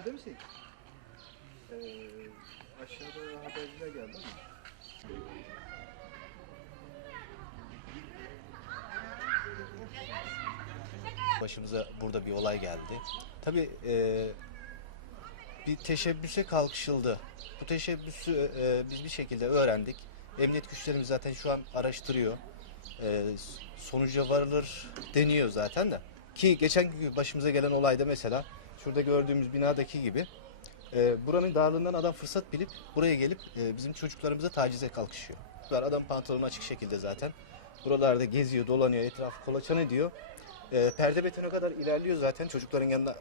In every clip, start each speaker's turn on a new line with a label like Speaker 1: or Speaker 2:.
Speaker 1: İçeride misin? Ee, aşağıda haberciler geldi ama.
Speaker 2: Başımıza burada bir olay geldi. Tabii e, bir teşebbüse kalkışıldı. Bu teşebbüsü e, biz bir şekilde öğrendik. Emniyet güçlerimiz zaten şu an araştırıyor. E, sonuca varılır deniyor zaten de. Ki geçen günkü başımıza gelen olayda mesela şurada gördüğümüz binadaki gibi e, buranın darlığından adam fırsat bilip buraya gelip e, bizim çocuklarımıza tacize kalkışıyor. Adam pantolonu açık şekilde zaten. Buralarda geziyor, dolanıyor, etrafı kolaçan ediyor. E, perde betona kadar ilerliyor zaten çocukların yanında.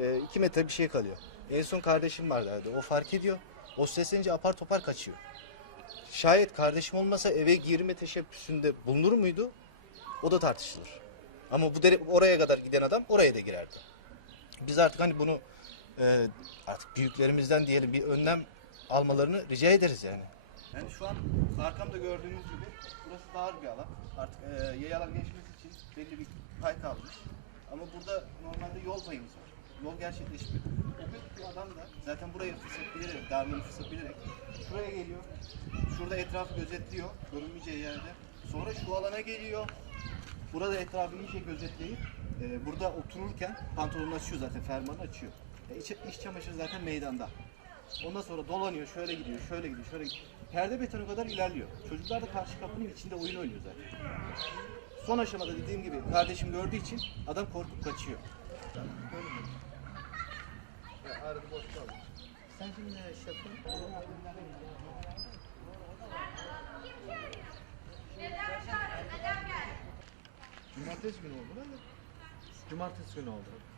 Speaker 2: E, iki metre bir şey kalıyor. En son kardeşim vardı. herhalde. O fark ediyor. O seslenince apar topar kaçıyor. Şayet kardeşim olmasa eve girme teşebbüsünde bulunur muydu? O da tartışılır. Ama bu oraya kadar giden adam oraya da girerdi. Biz artık hani bunu e, artık büyüklerimizden diyelim bir önlem almalarını rica ederiz yani. Yani şu an arkamda gördüğünüz gibi burası dar bir alan. Artık e, yayalar geçmesi için belli bir pay kalmış. Ama burada normalde yol payımız var. Yol gerçekleşmiyor. O bir adam da zaten burayı fırsat bilerek, darlığını fırsat bilerek şuraya geliyor. Şurada etrafı gözetliyor, görünmeyeceği yerde. Sonra şu alana geliyor. Burada etrafı iyice gözetleyip e, burada otururken pantolonunu açıyor zaten, fermanı açıyor. E, iç, iç çamaşırı zaten meydanda. Ondan sonra dolanıyor, şöyle gidiyor, şöyle gidiyor, şöyle gidiyor. Perde betonu kadar ilerliyor. Çocuklar da karşı kapının içinde oyun oynuyor zaten. Son aşamada dediğim gibi kardeşim gördüğü için adam korkup kaçıyor.
Speaker 3: Sen şimdi yapıyorsun?
Speaker 1: Cumartesi günü oldu lan.
Speaker 3: Cumartesi günü oldu.